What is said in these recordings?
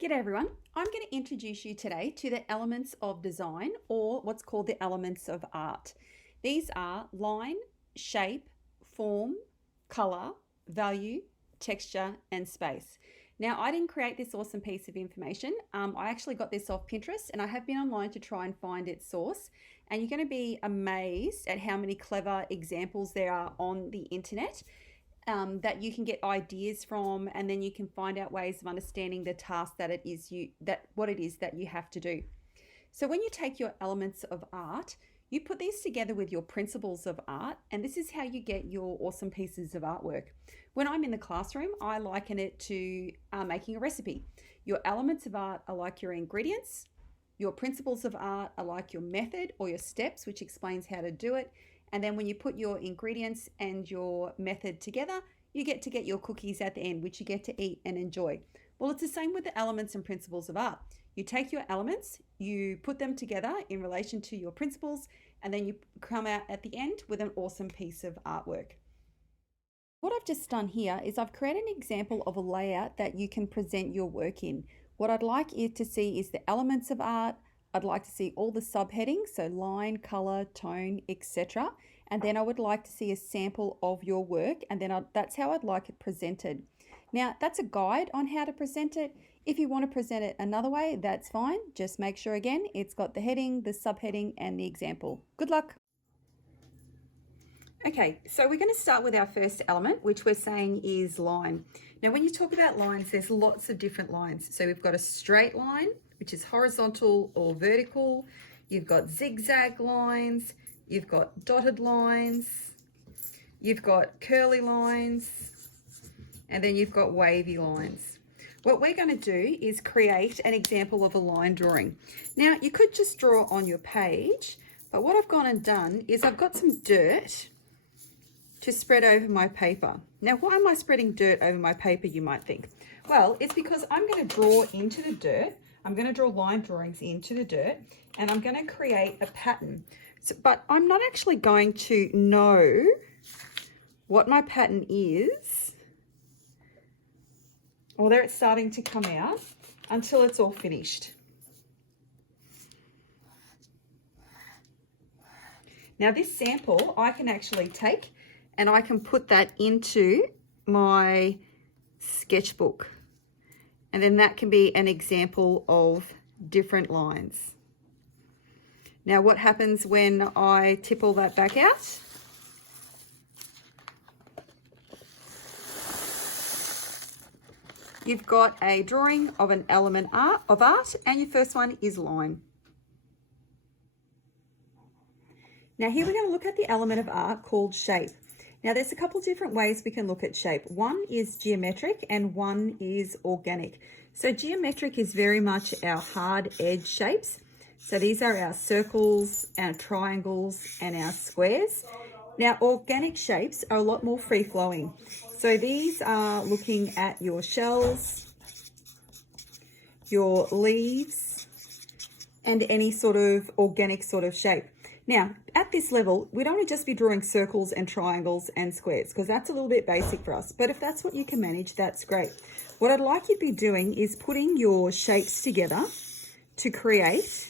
G'day everyone. I'm going to introduce you today to the elements of design, or what's called the elements of art. These are line, shape, form, color, value, texture, and space. Now, I didn't create this awesome piece of information. I actually got this off Pinterest, and I have been online to try and find its source. And you're going to be amazed at how many clever examples there are on the internet. That you can get ideas from, and then you can find out ways of understanding the task that what it is that you have to do. So when you take your elements of art, you put these together with your principles of art, and this is how you get your awesome pieces of artwork. When I'm in the classroom, I liken it to making a recipe. Your elements of art are like your ingredients. Your principles of art are like your method or your steps, which explains how to do it. And then when you put your ingredients and your method together, you get to get your cookies at the end, which you get to eat and enjoy. Well, it's the same with the elements and principles of art. You take your elements, you put them together in relation to your principles, and then you come out at the end with an awesome piece of artwork. What I've just done here is I've created an example of a layout that you can present your work in. What I'd like you to see is the elements of art. I'd like to see all the subheadings, so line, color, tone, etc. And then I would like to see a sample of your work, and then that's how I'd like it presented. Now, that's a guide on how to present it. If you want to present it another way, that's fine. Just make sure, again, it's got the heading, the subheading, and the example. Good luck. Okay, so we're going to start with our first element, which we're saying is line. Now, when you talk about lines, there's lots of different lines. So we've got a straight line, which is horizontal or vertical. You've got zigzag lines. You've got dotted lines. You've got curly lines. And then you've got wavy lines. What we're going to do is create an example of a line drawing. Now, you could just draw on your page, but what I've gone and done is I've got some dirt to spread over my paper. Now, why am I spreading dirt over my paper, you might think? Well, it's because I'm going to draw into the dirt. I'm going to draw line drawings into the dirt, and I'm going to create a pattern. But I'm not actually going to know what my pattern is, although it's starting to come out, until it's all finished. Now, this sample I can actually take and I can put that into my sketchbook. And then that can be an example of different lines. Now, what happens when I tip all that back out? You've got a drawing of an element of art, and your first one is line. Now, here we're going to look at the element of art called shape. Now, there's a couple different ways we can look at shape. One is geometric and one is organic. So geometric is very much our hard edge shapes. So these are our circles, our triangles, and our squares. Now, organic shapes are a lot more free-flowing. So these are looking at your shells, your leaves, and any sort of organic sort of shape. Now, at this level, we don't want to just be drawing circles and triangles and squares, because that's a little bit basic for us. But if that's what you can manage, that's great. What I'd like you to be doing is putting your shapes together to create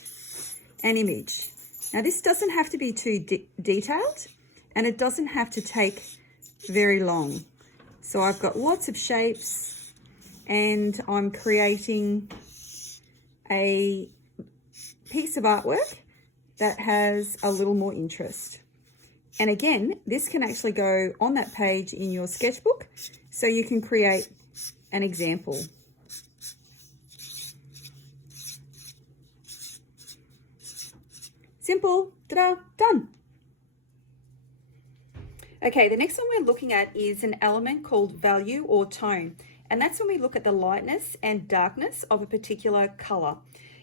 an image. Now, this doesn't have to be too detailed, and it doesn't have to take very long. So I've got lots of shapes, and I'm creating a piece of artwork that has a little more interest. And again, this can actually go on that page in your sketchbook, so you can create an example. Simple, ta-da, done. Okay, the next one we're looking at is an element called value or tone. And that's when we look at the lightness and darkness of a particular color.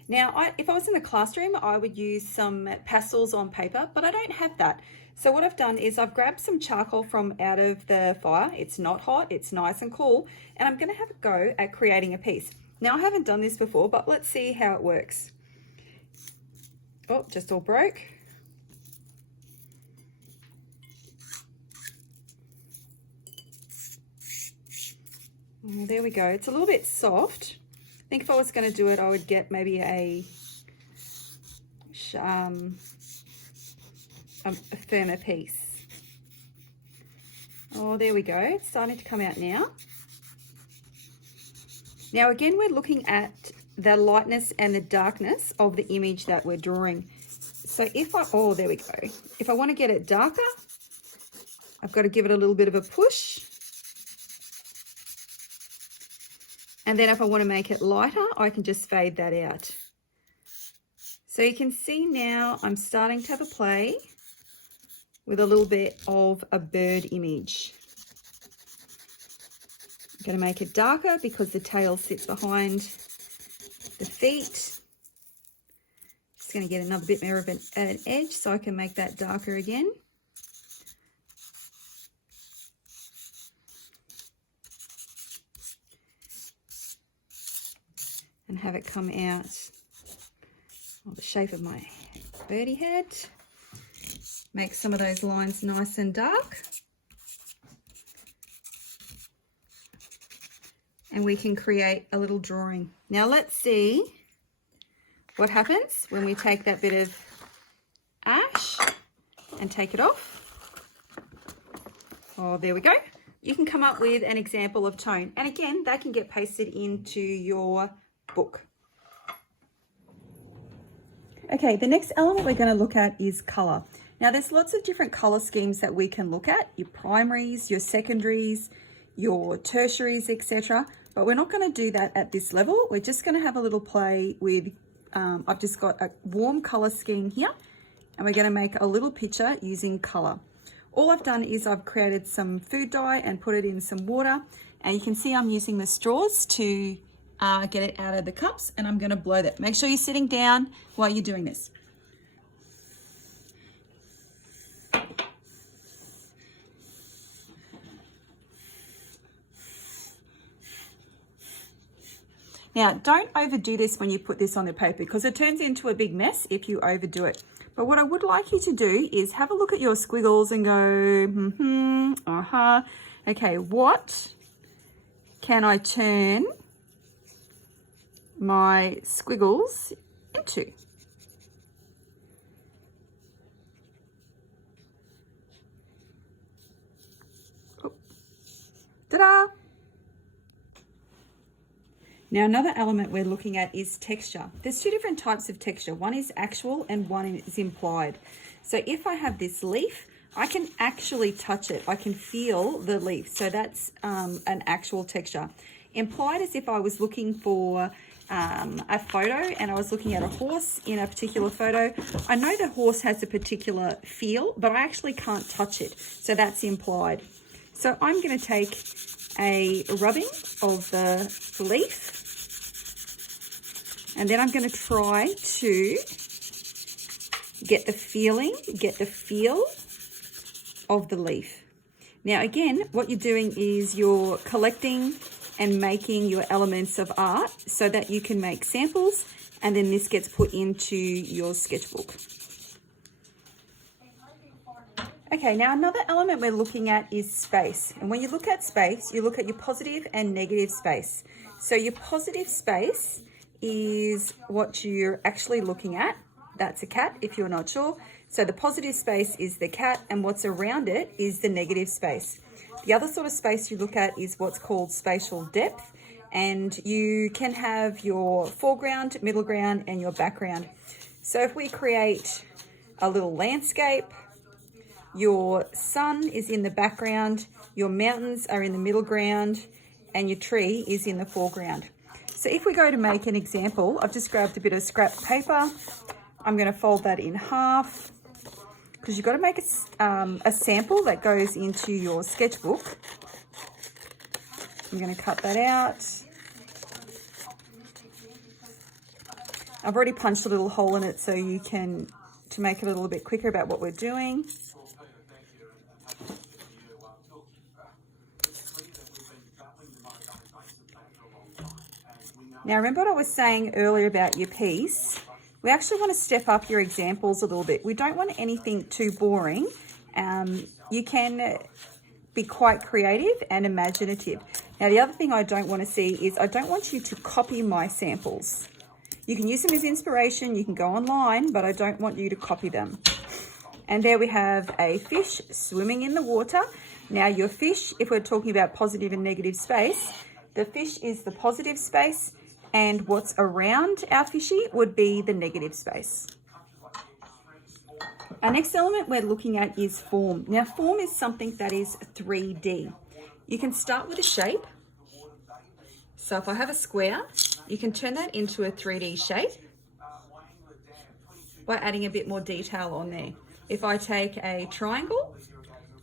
Now, if I was in the classroom, I would use some pastels on paper, but I don't have that. So what I've done is I've grabbed some charcoal from out of the fire. It's not hot, it's nice and cool, and I'm going to have a go at creating a piece. Now, I haven't done this before, but let's see how it works. Oh, just all broke. Oh, there we go. It's a little bit soft, think if I was going to do it, I would get maybe a firmer piece. Oh, there we go. It's starting to come out now. Now again, we're looking at the lightness and the darkness of the image that we're drawing. So if oh, there we go. If I want to get it darker, I've got to give it a little bit of a push. And then if I want to make it lighter, I can just fade that out. So you can see now I'm starting to have a play with a little bit of a bird image. I'm going to make it darker because the tail sits behind the feet. Just going to get another bit more of an edge so I can make that darker again. And have it come out of the shape of my birdie head. Make some of those lines nice and dark. And we can create a little drawing. Now let's see what happens when we take that bit of ash and take it off. Oh, there we go. You can come up with an example of tone. And again, that can get pasted into your book. Okay, the next element we're going to look at is colour. Now there's lots of different colour schemes that we can look at, your primaries, your secondaries, your tertiaries, etc. But we're not going to do that at this level. We're just going to have a little play with, I've just got a warm colour scheme here, and we're going to make a little picture using colour. All I've done is I've created some food dye and put it in some water, and you can see I'm using the straws to get it out of the cups, and I'm going to blow that. Make sure you're sitting down while you're doing this. Now, don't overdo this when you put this on the paper because it turns into a big mess if you overdo it. But what I would like you to do is have a look at your squiggles and go, okay, what can I turn my squiggles into? Oh. Ta-da! Now another element we're looking at is texture. There's two different types of texture. One is actual and one is implied. So if I have this leaf, I can actually touch it. I can feel the leaf. So that's an actual texture. Implied is if I was looking for a photo and I was looking at a horse in a particular photo. I know the horse has a particular feel, but I actually can't touch it. So that's implied. So I'm going to take a rubbing of the leaf, and then I'm going to try to get the feel of the leaf. Now again, what you're doing is you're collecting and making your elements of art so that you can make samples, and then this gets put into your sketchbook. Okay, now another element we're looking at is space. And when you look at space, you look at your positive and negative space. So your positive space is what you're actually looking at. That's a cat, if you're not sure. So the positive space is the cat, and what's around it is the negative space. The other sort of space you look at is what's called spatial depth. And you can have your foreground, middle ground, and your background. So if we create a little landscape, your sun is in the background, your mountains are in the middle ground, and your tree is in the foreground. So if we go to make an example, I've just grabbed a bit of scrap paper. I'm going to fold that in half because you've got to make a sample that goes into your sketchbook. I'm going to cut that out. I've already punched a little hole in it so you can, to make it a little bit quicker about what we're doing. Now, remember what I was saying earlier about your piece? We actually want to step up your examples a little bit. We don't want anything too boring. You can be quite creative and imaginative. Now, the other thing I don't want to see is I don't want you to copy my samples. You can use them as inspiration, you can go online, but I don't want you to copy them. And there we have a fish swimming in the water. Now your fish, if we're talking about positive and negative space, the fish is the positive space, and what's around our fishy would be the negative space. Our next element we're looking at is form. Now form is something that is 3D. You can start with a shape. So if I have a square, you can turn that into a 3D shape by adding a bit more detail on there. If I take a triangle,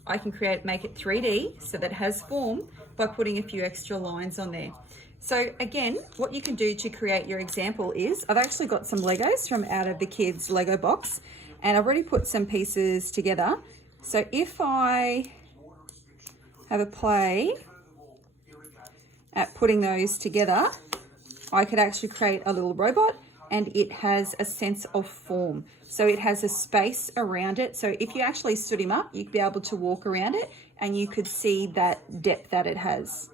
I can make it 3D so that it has form by putting a few extra lines on there. So again, what you can do to create your example is, I've actually got some Legos from out of the kids' Lego box, and I've already put some pieces together. So if I have a play at putting those together, I could actually create a little robot, and it has a sense of form. So it has a space around it. So if you actually stood him up, you'd be able to walk around it and you could see that depth that it has.